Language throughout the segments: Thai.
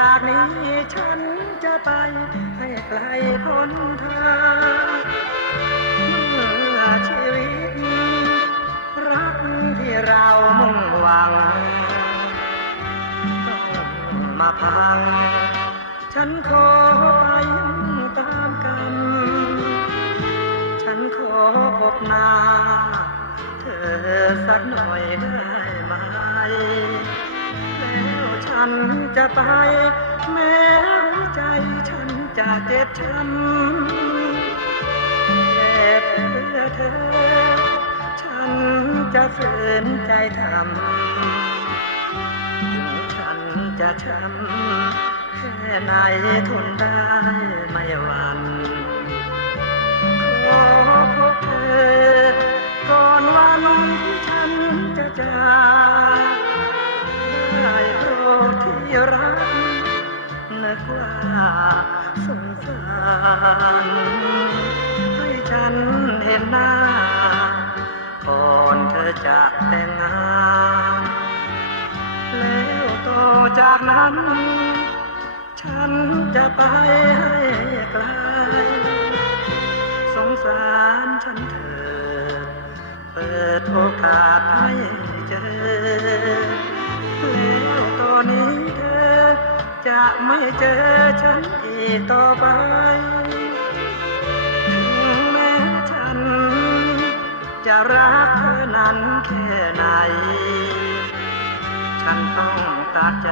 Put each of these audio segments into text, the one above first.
จากนี้ฉันจะไปให้ไกลพ้นทางเมื่อชีวิตรักที่เรามุ่งหวังต้องมาพังฉันขอไปตามกันฉันขอพบหน้าเธอสักหน่อยได้ไหมแล้วฉันจะไปแม้หัวใจฉันจะเจ็บช้ำแค่เพื่อเธอฉันจะฝืนใจทำถึงฉันจะช้ำแค่ไหนทนได้ไม่หวั่นขอพบเธอก่อนวันที่ฉันจะจากได้โปรดที่รักนึกว่าสงสารให้ฉันเห็นหน้าก่อนเธอจะแต่งงานแล้วต่อจากนั้นฉันจะไปให้ไกลสงสารฉันเถิดเปิดโอกาสให้เจอแล้วตอนนี้เธอจะไม่เจอฉันอีกต่อไปถึงแม้ฉันจะรักเธอนั้นแค่ไหนฉันต้องตัดใจ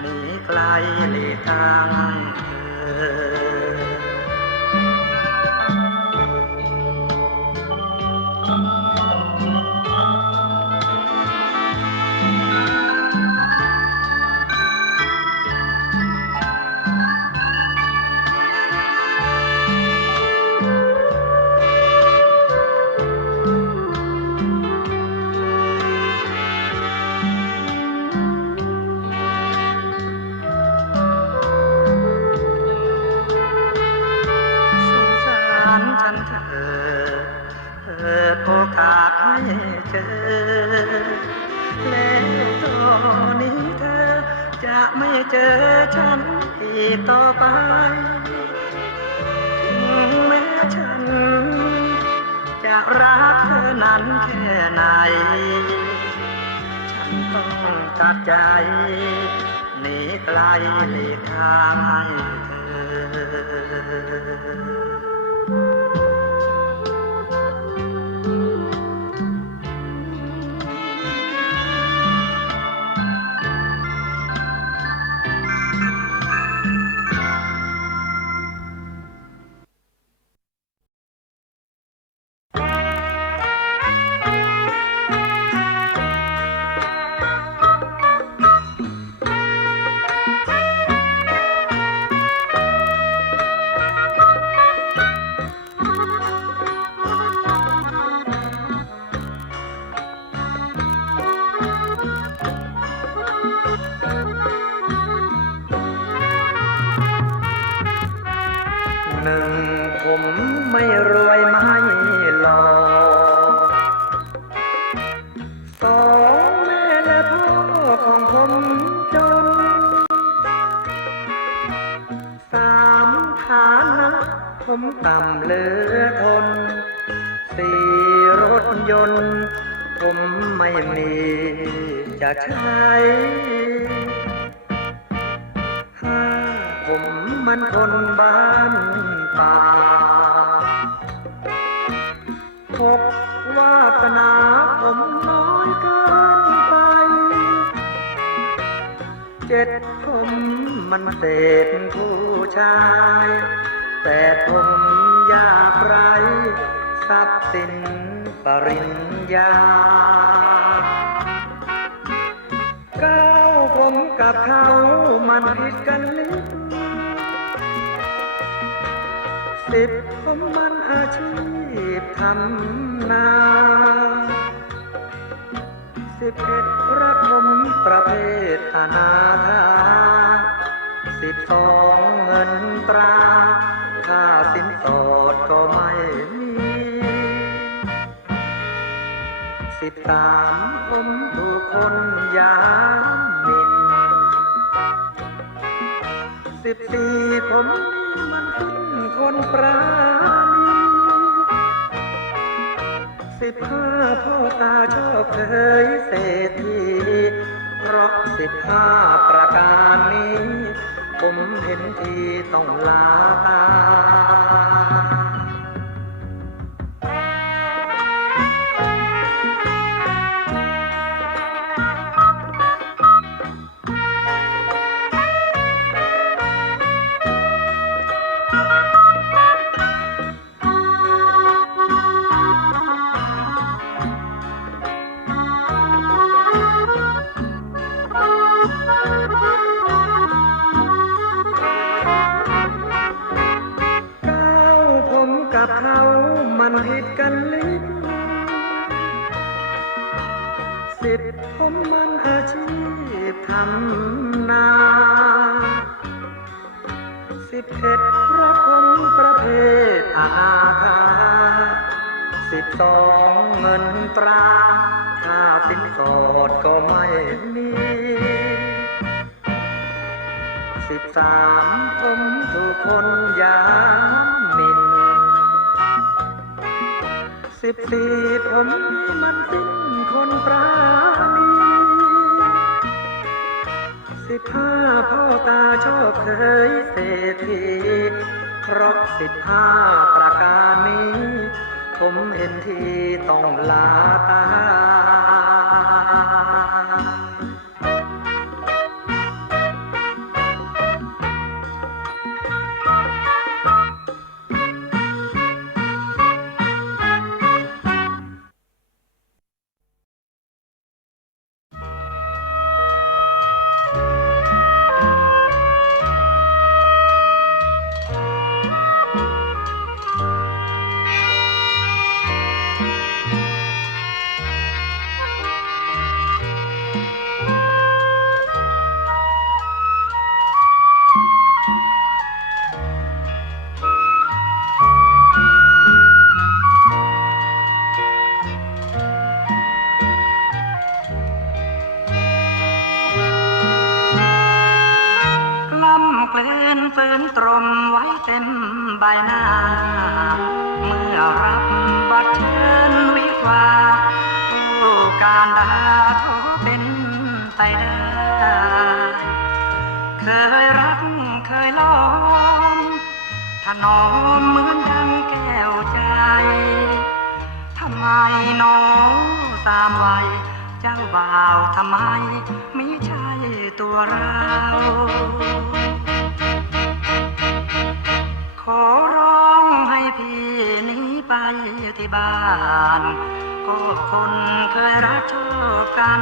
หนีไกลหลีกทางให้เธอเปิดโอกาสให้เจอแล้วตอนนี้เธอจะไม่เจอฉันอีกต่อไปถึงแม้ฉันจะรักเธอนั้นแค่ไหนฉันต้องตัดใจหนีไกลหลีกทางให้เธอหนึ่งผมไม่รวยไม่หล่อสองแม่และพ่อของผมจนสามฐานะผมต่ำเหลือทนสี่รถยนต์ผมไม่มีจะใช้ผมมันคนบ้านป่าหกวาสนาผมน้อยเกินไปเจ็ดผมมันเศษผู้ชายแปดผมยากไร้ทรัพย์สินปริญญาเก้าผมกับเขามันผิดกันลิบสิบผมมันอาชีพทำนาสิบเอ็ดรักผมประเภทอนาถาสิบสองเงินตราค่าสินสอดก็ไม่มีสิบสามผมถูกคนยามหมิ่น 14ผมมันขึ้นคนปราณี15พ่อตาชอบเคยเศรษฐีเพราะ15ประการนี้ผมเห็นทีต้องลาตากับเขามันผิดกันลิบ10ผมมันอาชีพทำนา11รักผมประเภทอาคา12เงินตราค่าสินสอดก็ไม่มี13ผมถูกคนยามหมิ่น14ผมมันสิ้นคนปราณี15พ่อตาชอบเคยเศรษฐีเพราะ15ประการนี้ผมเห็นทีต้องลาตาฝืนตรมไว้เต็มใบหน้าเมื่อรับบัตรเชิญวิวาผู้การดาขอเป็นไปได้เคยรักเคยล้อมถนอมเหมือนดังแก้วใจทำไมน้องตามไว้เจ้าบ่าวทำไมไม่ใช่ตัวเราขอร้องให้พี่หนีไปที่บ้านก็คนเคยรักชอบกัน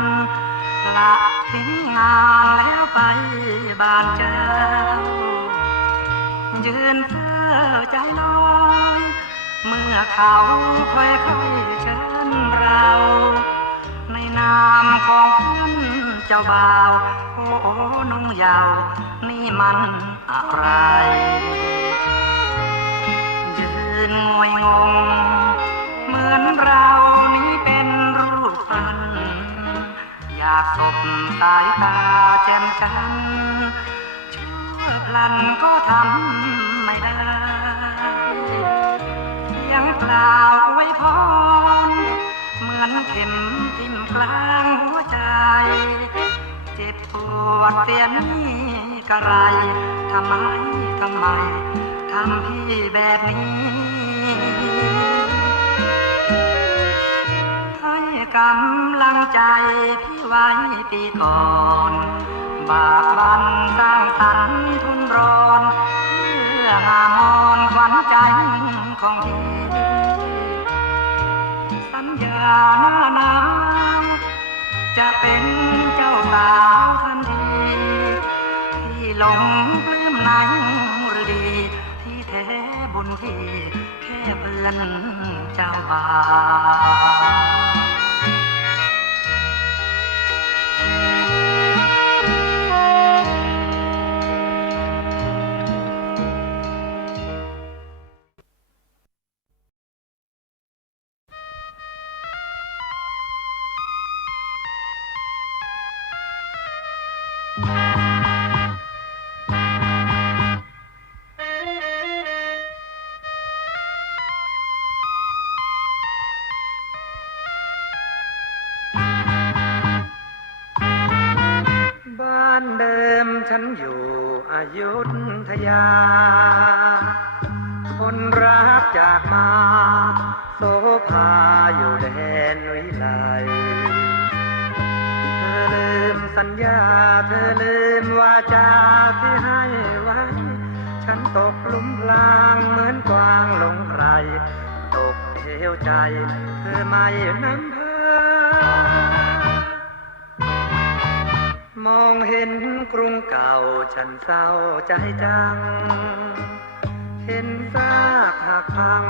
ละทิ้งงานแล้วไปบ้านเจ้ายืนเพ้อใจลอยเมื่อเขาค่อยๆเชิญเราในนามของเพื่อนเจ้าบ่าวโอ้น้องยาวนี่มันอะไรงวยงงเหมือนเรานี้เป็นรูปฝันอยากสบสายตาแจ่มจันทร์ชั่วพลันก็ทำไม่ได้เพียงกล่าวไว้พรเหมือนเข็มทิ่มกลางหัวใจเจ็บปวดเสียนี้กะไรทำไมทำพี่แบบนี้ให้กำลังใจพี่ไว้ปีก่อนบากบั่นสร้างสรรค์ทุนร้อนเพื่องามอนขวัญใจของพี่สัญญาหน้าหนาวจะเป็นเจ้าสาวทันทีที่หลงปลื้มในหรือดีที่แท้บุญที่แค่เพื่อนเจ้าบ่าว ฉันอยู่อยุธยาคนรักจากมาโสภาอยู่แดนวิไลเธอลืมสัญญาเธอลืมวาจาที่ให้ไว้ฉันตกหลุมพรางเหมือนกวางหลงไรตกเหวใจเธอไม่นำพามองเห็นกรุงเก่าฉันเศร้าใจจังเห็นซากหักพัง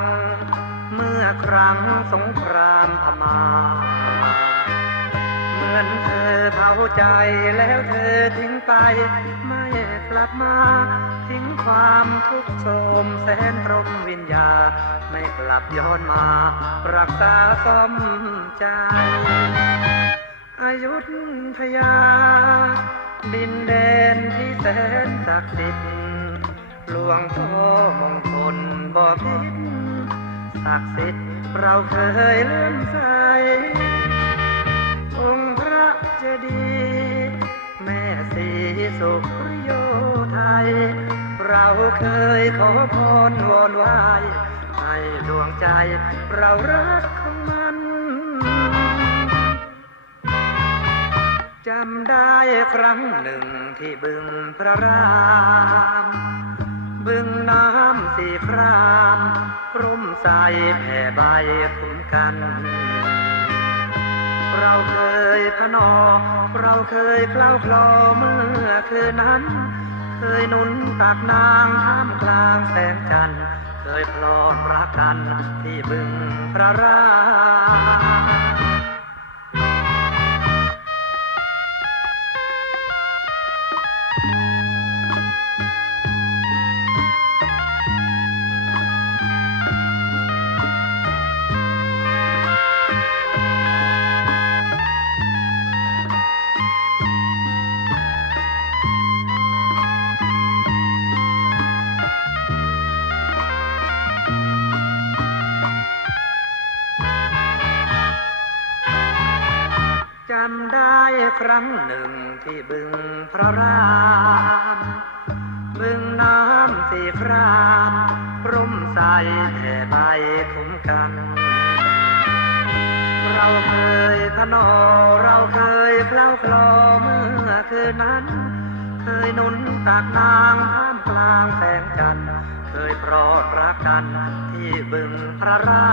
เมื่อครั้งสงครามพม่าเหมือนเธอเผาใจแล้วเธอทิ้งไปไม่กลับมาทิ้งความทุกข์โศมแสนตรมวิญญาไม่กลับย้อนมารักษาสมใจอยุธยาดินแดนที่แสนศักดิ์สิทธิ์หลวงพ่อมงคลบ่อพิษศักดิ์สิทธิ์เราเคยเลื่อมใสองค์พระเจดีย์แม่ศรีสุริโยไทยเราเคยขอพรวอนไหว้ให้ดวงใจเรารักของมันจำได้ครั้งหนึ่งที่บึงพระรามบึงน้ำสีครามร่มใสแผ่ใบคุ้มกันเราเคยพนอเราเคยเคล้าคลอเมื่อคืนนั้นเคยหนุนตักนางท่ามกลางแสงจันทร์เคยพลอดรักกันที่บึงพระรามจำได้ครั้งหนึ่งที่บึงพระรามบึงน้ำสีครามร่มใสแผ่ใบคุ้มกันเราเคยพนอเราเคยเคล้าคลอเมื่อคืนนั้นเคยหนุนตักนางท่ามกลางแสงจันทร์เคยโปรดรักกันที่บึงพระรา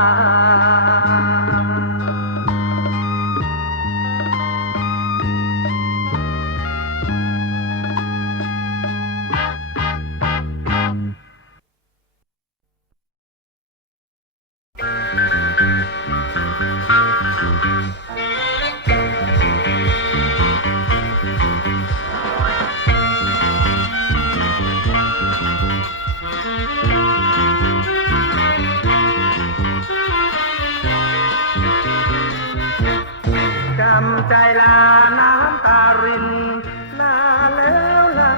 มใจลาน้ำตารินลาแล้วลา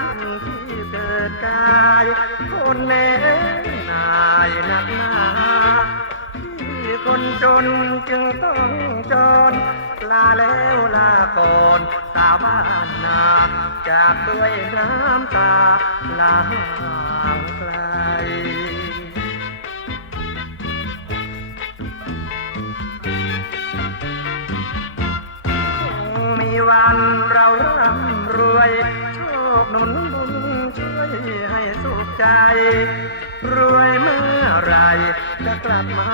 ทิ้งที่เกิดกายคนแน่นายนักหนาที่คนจนจึงต้องจรลาแล้วลาก่อนสาวบ้านนาจากด้วยน้ำตาลาห่างไกลวันเราร่ำรวยโชคหนุนบุญช่วยให้สุขใจรวยเมื่อไรจะกลับมา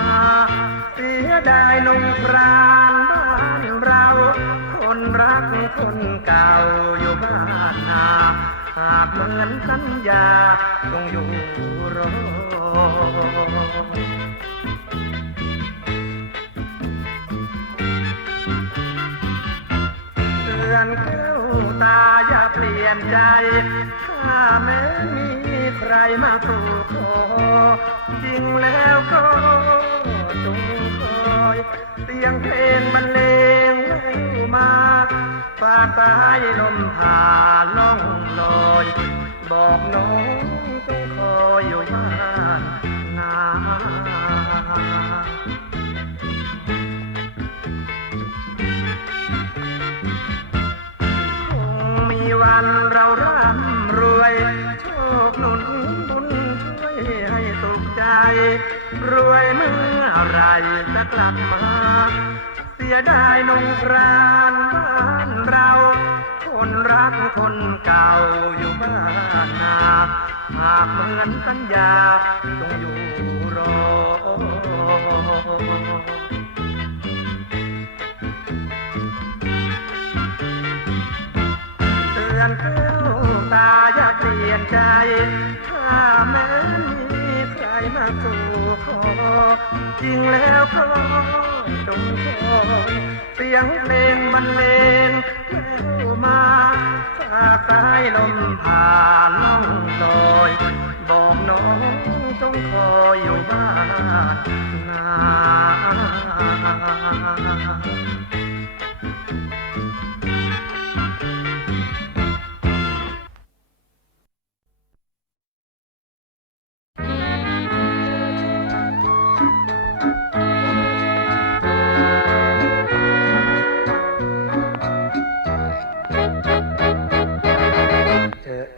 เสียดายนงครานบ้านเราคนรักคนเก่าอยู่บ้านนาหากเหมือนสัญญาคงอยู่รอแก้วตาอย่าเปลี่ยนใจถ้าแม้มีใครมาสู่ขอจริงแล้วก็จงคอยเสียงเพลงบรรเลงแว่วมาฝากสายลมผ่าล่องลอยบอกน้องจงคอยอยู่บ้านนา ว วันเราร่ำรวยโชคหนุนบุญช่วยให้สุขใจรวยเมื่อไรจะกลับมาเสียดายนงครานบ้านเราคนรักคนเก่าอยู่บ้านนาหากเหมือนสัญญาต้องอยู่รอเตือนแก้วตาอย่าเปลี่ยนใจถ้าแม้มีใครมาสู่ขอจริงแล้วก็จงคอยเสียงเพลงบรรเลงแว่วมาฝากสายลมผ่านล่องลอยบอกน้องจงคอยอยู่บ้านนา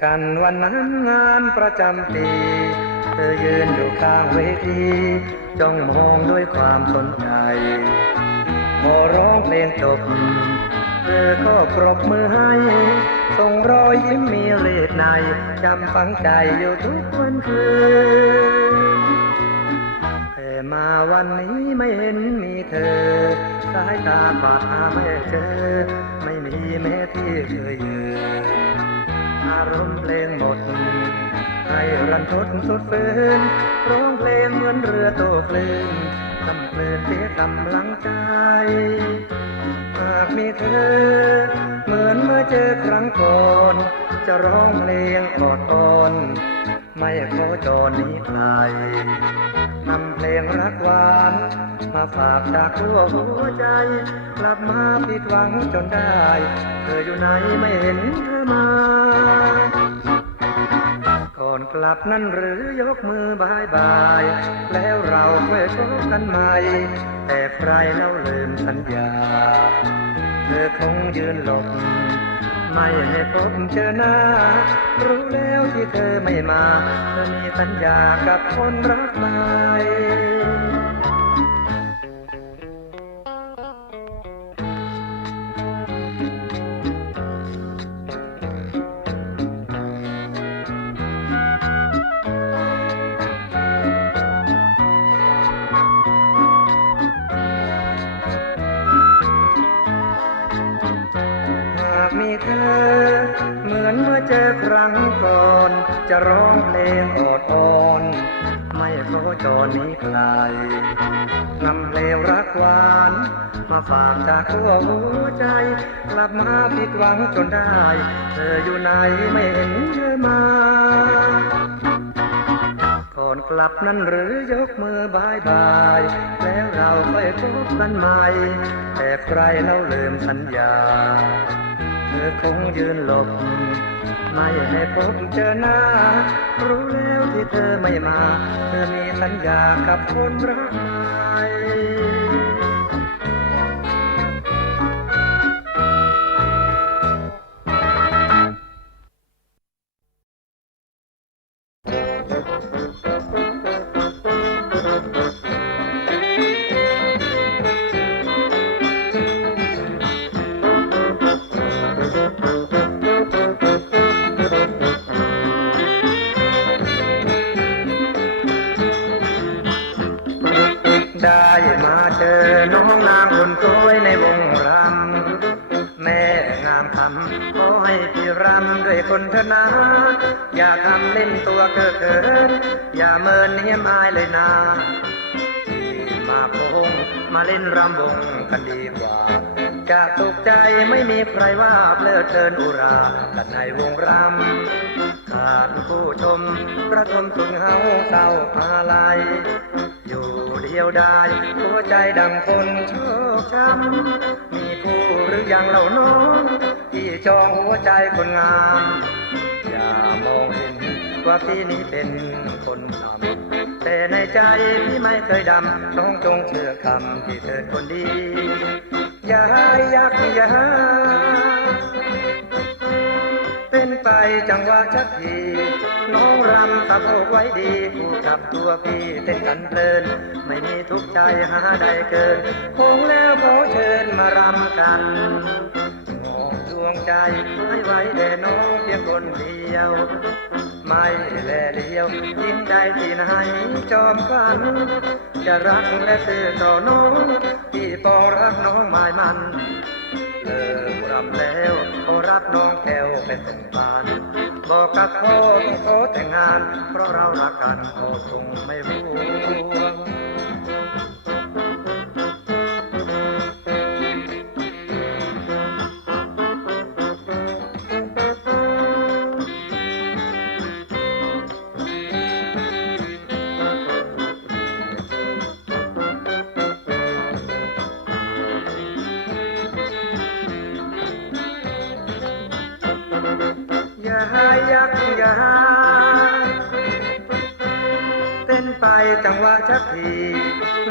กันวันนั้นงานประจำปีเธอยืนอยู่ข้างเวทีจ้องมองด้วยความสนใจพอร้องเพลงจบเธอก็ปรบมือให้ส่งรอยยิ้มมีเลสในจำฝังใจอยู่ทุกวันคืนแต่มาวันนี้ไม่เห็นมีเธอสายตาฝาดหาไม่เจอไม่มีแม้ที่เคยยืนอารมณ์เพลงหมดให้รันทดสุดฝืนร้องเพลงเหมือนเรือโต้คลื่นทำเพลินเสียกำลังใจหากมีเธอเหมือนเมื่อเจอครั้งก่อนจะร้องเพลงกอดอ่อนไม่ขอจรนี้ใครนำเพลงรักหวานมาฝากจากทั่วหัวใจกลับมาผิดหวังจนได้เธออยู่ไหนไม่เห็นเธอมาก่อนกลับนั้นหรือยกมือบายบายแล้วเราค่อยพบกันใหม่แต่ใครเล่าลืมสัญญาเธอคงยืนหลบไม่ให้พบเจอหน้ารู้แล้วที่เธอไม่มาเธอมีสัญญากับคนรักใหม่มีเธอเหมือนเมื่อเจอครั้งก่อนจะร้องเพลงอดอ่อนไม่ขอจรนี้ใครนำเพลงรักหวานมาฝากจากทั่วหัวใจกลับมาผิดหวังจนได้เธออยู่ไหนไม่เห็นเธอมาก่อนกลับนั้นหรือยกมือบายบายแล้วเราไปพบกันใหม่แต่ใครเล่าลืมสัญญาเธอคงยืนหลบไม่ให้พบเจอหน้ารู้แล้วที่เธอไม่มาเธอมีสัญญากับคนรักใหม่ได้มาเจอน้องนางคนสวยในวงรำแม่งามคำขอให้พี่รำด้วยคนเถอะนะอย่าทำเล่นตัวเกินอย่าเมินเนียมอายเลยนะที่มาพงมาเล่นรำวงกันดีกว่าจะตกใจไม่มีใครว่าเพลิดเพลินอุรากันในวงรำขาดผู้ชมประทมสุขเฮาเศร้าอะไรอยู่เดียวดายหัวใจดังคนโชคช้ำมีคู่หรือยังเล่าน้องที่จองหัวใจคนงามอย่ามองเห็นว่าพี่นี้เป็นคนทำแต่ในใจพี่ไม่เคยดำน้องจงเชื่อคำที่เธอคนดีอย่ายักอย่า เป็นไปจังหวะชักทีน้องรำสะโพกไว้ดีคู่กับตัวพี่เต้นกันเพลินไม่มีทุกข์ใจหาได้เกินคงแล้วขอเชิญมารำกันมองดวงใจให้ไว้แด่น้องเพียงคนเดียวไม่แลเลี้ยวยิ่งใจที่ไหนจอมฝันจะรักและซื่อต่อน้องที่ปองรักน้องหมายมันเลิกรำแล้วขอรับน้องแก้วเป็นสงกรานต์บอกกับพ่อที่ขอแต่งงานเพราะเรารักกันพ่อคงไม่ห่วงอย่ายักอย่าเป็นไปจังหวะชักที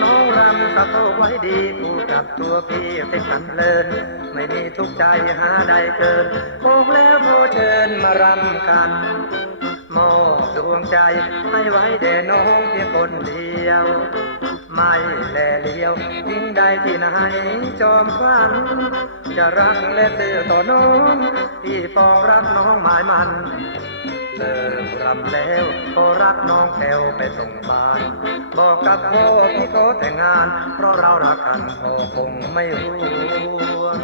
น้องรำสะโพกไว้ดีคู่กับตัวพี่เต้นกันเพลินไม่มีทุกข์ใจหาได้เกินโคกแล้วขอเชิญมารำกันมอบดวงใจให้ไว้แด่น้องเพียงคนเดียวไม่แลเลี้ยวยิ่งใดที่ไหนจอมฝันจะรักและซื่อต่อน้องที่ปองรักน้องหมายมันเลิกรำแล้วก็รักน้องแก้วไปส่งบ้านบอกกับพ่อที่ขอแต่งงานเพราะเรารักกันพ่อคงไม่ห่วง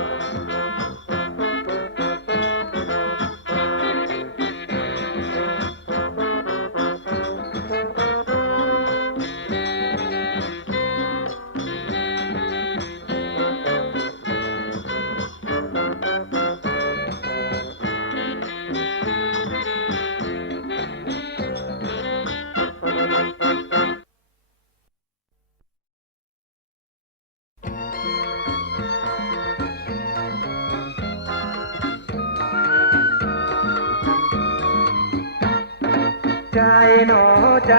ใจหนอใจ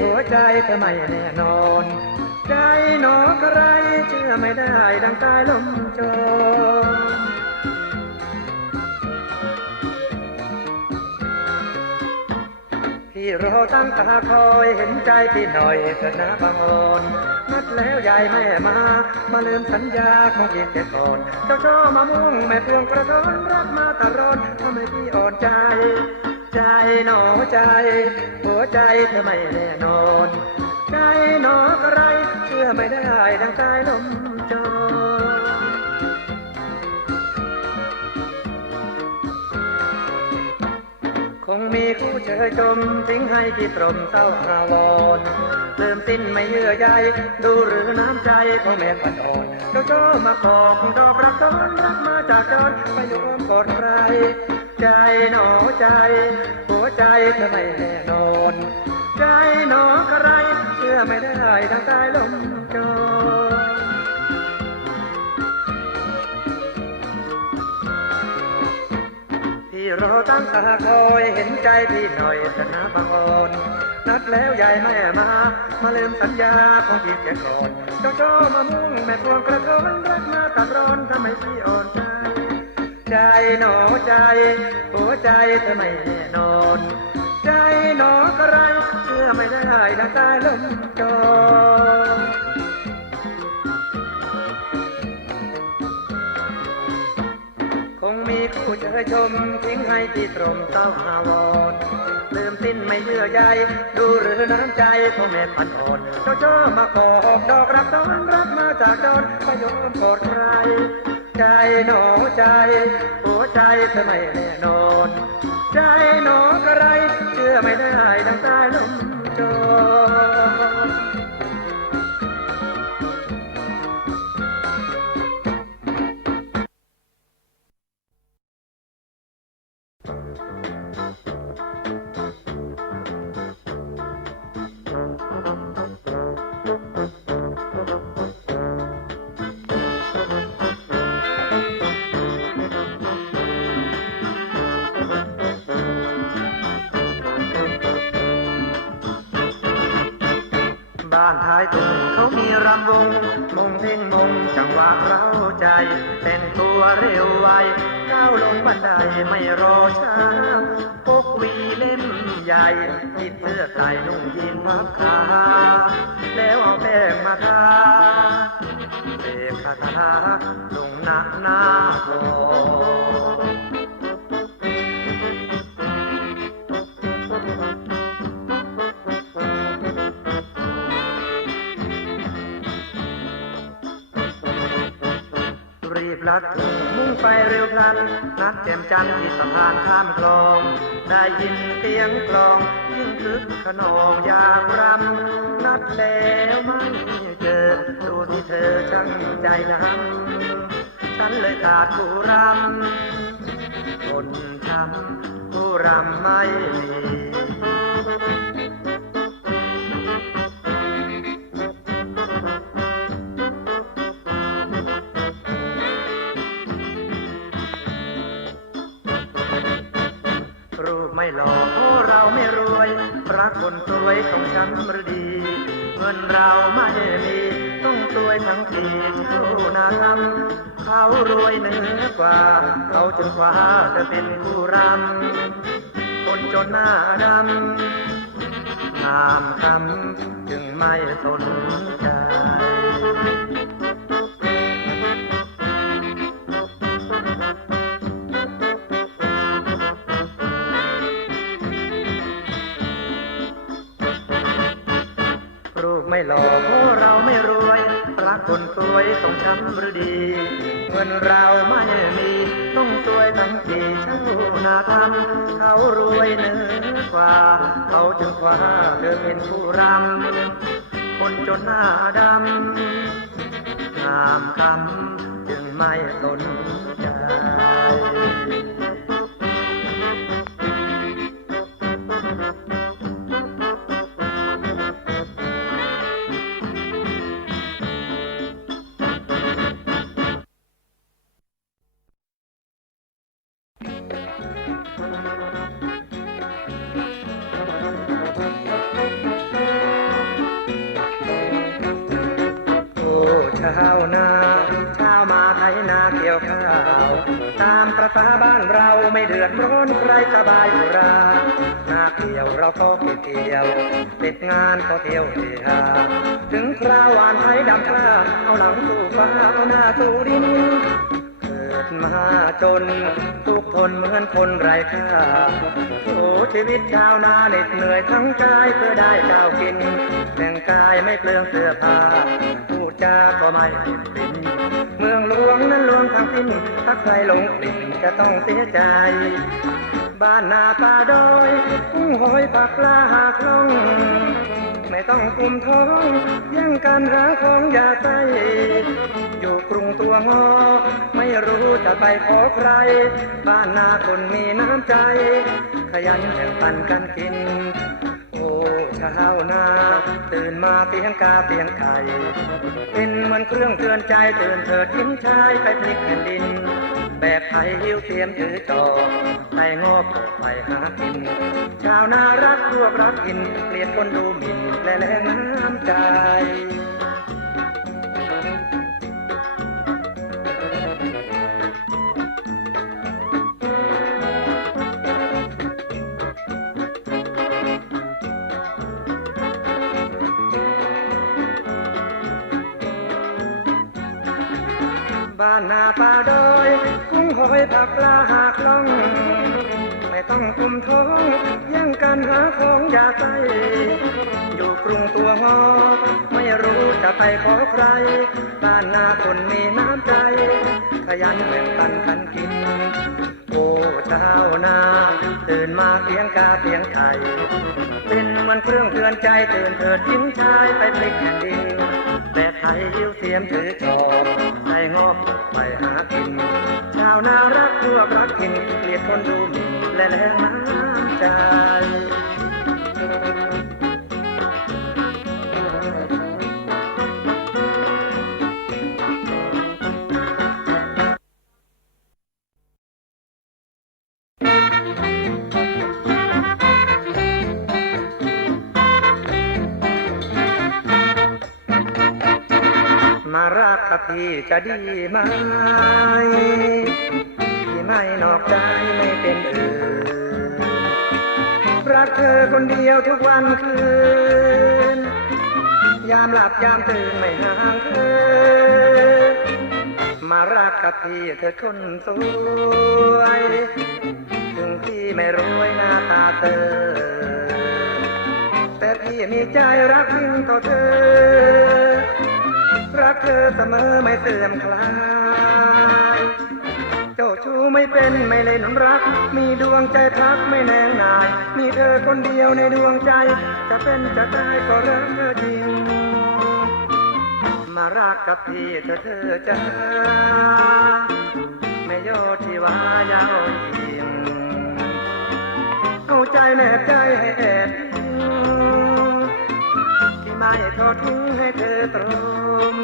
หัวใจเธอไม่แน่นอนใจหนอใครเชื่อไม่ได้ดังกายลมโชยพี่รอตั้งตาคอยเห็นใจพี่หน่อยเถิดนะบางอ่อนนัดแล้วยายแม่มาลืมสัญญาของพี่เสียก่อนเจ้าช่อมะม่วงแม่พวงกระท้อนรักมาตลอดทำให้พี่อ่อนใจใจหนอใจหัวใจเธอไม่แน่นอนใจหนอใครเชื่อไม่ได้ดังสายลมโชยคงมีคู่เชยชมทิ้งให้พี่ตรมเศร้าอาวรณ์ลืมสิ้นไม่เยื่อใยดูหรือน้ำใจของแม่ปันอ่อนเจ้าโชมาขอกดอกรักซ้อนรักมาจากจรไม่ยอมกอดใครใจหนอใจหัวใจเธอไม่แน่นอนใจหนอใครเชื่อไม่ได้ดังสายลมโชยพี่รอตั้งตาคอยเห็นใจพี่หน่อยเถอะนะบางอ่อนนัดแล้วยายแม่มาลืมสัญญาของพี่เสียก่อนเจ้าช่อมะม่วงแม่พวงกระท้อนรักมาตัดร้อนทำไมพี่อ่อนใจใจหนอใจหัวใจเธอไม่แน่นอนใจหนอใครเชื่อไม่ได้ดังสายลมโชยคงมีคู่เชยชมทิ้งให้ที่ตรมเศร้าอาวรณ์ลืมสิ้นไม่เยื่อใยดูหรือน้ำใจของแม่พันอ่อนเจ้าช่อมากอกดอกรักซ้อนรักมาจากจรไม่ยอมกอดใครใจหนอใจหัวใจเธอไม่แน่นอนใจหนอใครเชื่อไม่ได้ดังสายลมโชย บ้านท้ายทุ่งเขามีรำวงมงเพ่งมงจังหวะเร้าใจแต่งตัวเร็วไวก้า าวลงบันไดไม่รอช้าพกหวีเล่มใหญ่ติดเสื้อใส่นุ่งยีนพับขาแล้วเอาแป้งมาทาเสกคาถาลงหน้าคอรีบลัดมุ่งไปเร็วพลันนัดแจ่มจันทร์ที่สะพานข้ามคลองได้ยินเสียงกลองยิ่งคึกขนองอยากรำนัดแล้วไม่เจอดูที่เธอช่างใจดำฉันเลยขาดผู้รำคนช้ำผู้รำไม่มีรูปไม่หล่อเพราะเราไม่รวยรักคนสวยต้องช้ำหรือดีเงินเราไม่มีต้องสวยทั้งทีเท่านาทำเขารวยเหนือกว่าเขาจนกว่าจะเป็นผู้รำคนจนหน้าดำงามคำจึงไม่สนใจไม่หล่อเพราะเราไม่รวยรักคนสวยต้องช้ำหรือดีเงินเราไม่มีต้องสวยทั้งทีเช่านาทำเขารวยเหนือกว่าเขาจึงกว่าเธอเป็นผู้รำคนจนหน้าดำงามคำจึงไม่สนใจชาวนาเช้ามาไถนาเกี่ยวข้าวตามประสาบ้านเราไม่เดือดร้อนใครสบายอยู่รานาเกี่ยวเราก็เกี่ยวติดงานก็เที่ยวเฮฮาถึงคราวหวานไถดำพลาเอาหลังสู่ฟ้าเอาหน้าสู่ดินเกิดมาจนทุกทนเหมือนคนไร้ค่าโอ้ชีวิตชาวนาเหน็ดเหนื่อยทั้งกายเพื่อได้ข้าวกินแต่งกายไม่เปลืองเสื้อผ้าพูดจาก็ไม่เป็นเมืองหลวงนั้นหลวงทั้งสิ้นถ้าใครหลงกลิ่นจะต้องเสียใจบ้านนาป่าดอยกุ้งหอยปลาปลาหาคล่องไม่ต้องกุมท้องแย่งกันหาของยาใส่อยู่กรุงตัวงอไม่รู้จะไปขอใครบ้านนาคนมีน้ำใจขยันแข่งปันกันกินโอ้ชาวนาตื่นมาเสียงกาเสียงไก่เป็นเหมือนเครื่องเตือนใจตื่นเถิดยิ้มชายไปพลิกแผ่นดินแบกไผ่หิ้วเทียมถือจอบไปงอบไปหากินชาวนารักพวกรักกินเกลียดคนดูหมิ่นและแรงน้ำใจบ้านนาป่าดอยกุ้งหอยปลาปลาหาคล่องไม่ต้องกุมท้องแย่งกันหาของยาใส่อยู่กรุงตัวงอไม่รู้จะไปขอใครบ้านนาคนมีน้ำใจขยันแบ่งปันกันกินโอ้ชาวนาตื่นมาเสียงกาเสียงไก่เป็นเหมือนเครื่องเตือนใจตื่นเถิดยิ้มชายไปพลิกแผ่นดินแบกไผ่หิ้วเสียมถือจอบใส่งอบไปหากินชาวนารักพวกรักกินเกลียดคนดูหมิ่นและแรงน้ำใจ มารักกับพี่จะดีไหมพี่ ไม่นอกใจไม่เป็นอื่นรักเธอคนเดียวทุกวันคืนยามหลับยามตื่นไม่ห่างเธอมารักกับพี่เธอคนสวยถึงพี่ไม่รวยหน้าตาเธอแต่พี่มีใจรักยิ่งต่อเธอรักเธอเสมอไม่เสื่อมคลายเจ้าชู้ไม่เป็นไม่เล่นรักมีดวงใจพักไม่แนงนายมีเธอคนเดียวในดวงใจจะเป็นจะตายก็รักเธอจริงมารักกับพี่เธอจ้าไม่โยที่ว่ายาวยิ่งเอาใจแนบใจให้แอบที่ไม่ทอดทิ้งให้เธอตรง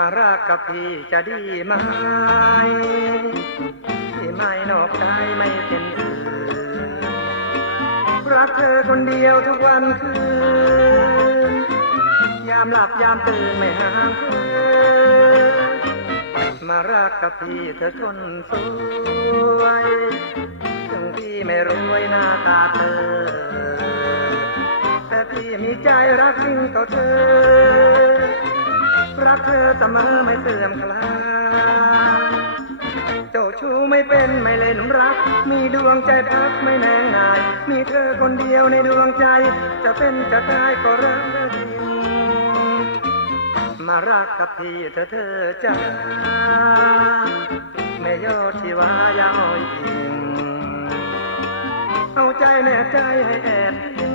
มารักกับพี่จะดีไหมที่ไม่นอกใจไม่เป็นอื่นรักเธอคนเดียวทุกวันคืนยามหลับยามตื่นไม่ห่างเธอมารักกับพี่เธอคนสวยถึงพี่ไม่รวยหน้าตาเธอแต่พี่มีใจรักจริงต่อเธอรักเธอเสมอไม่เสื่อมคลายเจ้าชู้ไม่เป็นไม่เล่นรักมีดวงใจพักไม่แนงนายมีเธอคนเดียวในดวงใจจะเป็นจะตายก็รักเธอจริงมารักกับพี่เธอจ้าไม่โยที่ว่ายาวยิ่งเอาใจแน่ใจให้แอบทิ้ง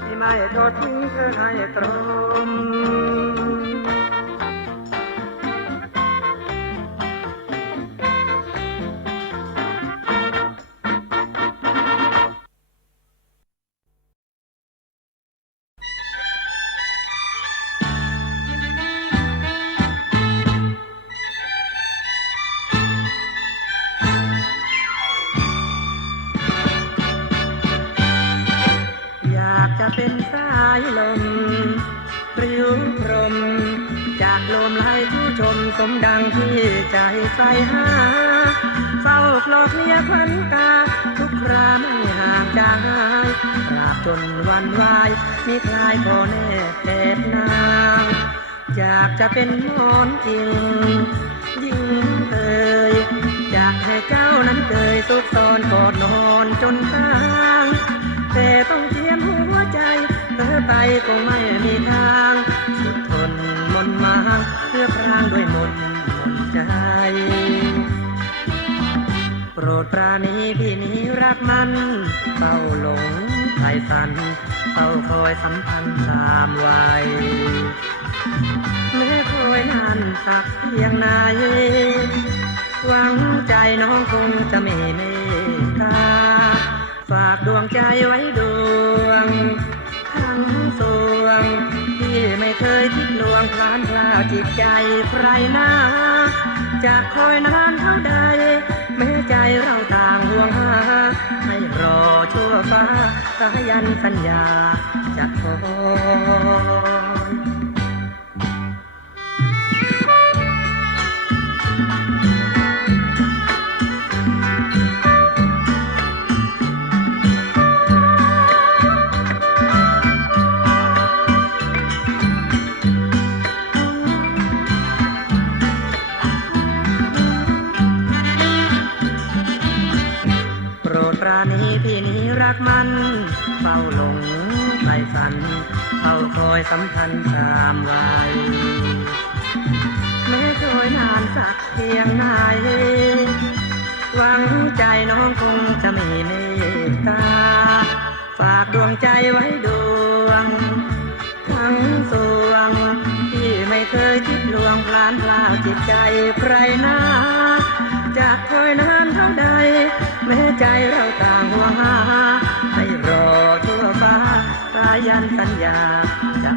ที่ไม่ทอดทิ้งเธอให้ตรงจะเป็นสายลมปลิวพรมจากลมไหลผู้ชมสมดังที่ใจใฝ่หาเฝ้าคลอเคลียควันตาทุกคราไม่ห่างจางหายตราบจนวันวายมีคลายพอแน่เจ็บนางอยากจะเป็นหมอนอิงยิ่งเอ่ยอยากให้เจ้านั้นเคยซุกซ่อนกอดนอนจนตางแต่ต้องเทียมหัวใจเธอไปคงไม่มีทางสุดทนมนมางเพื่อพรางด้วยมนใจโปรดปราณีพี่นี้รักมันเฝ้าหลงไพสันเฝ้าคอยสัมพันธ์ตามวัยแม้คอยนานสักเพียงไหนหวังใจน้องคงจะไม่เมตตาฝากดวงใจไว้ดวงทั้งสวงที่ไม่เคยคิดลวงพลานพลาดจิตใจใครนาจะคอยนานเท่าใดแม้ใจเราต่างห่วงหาให้รอชั่วฟ้าสายันสัญญาจะคอยพี่นี้รักมันเฝ้าหลงใครฝันเฝ้าคอยสัมพันธ์ตามวัยแม้คอยนานสักเพียงไหนหวังใจน้องคงจะไม่เมตตาฝากดวงใจไว้ดวงทั้งสวงที่ไม่เคยคิดลวงพลานพลาดจิตใจใครนาจะคอยนานเท่าใดแม้ใจเราต่างห่วงหาให้รอชั่วฟ้าสายันสัญญาจะ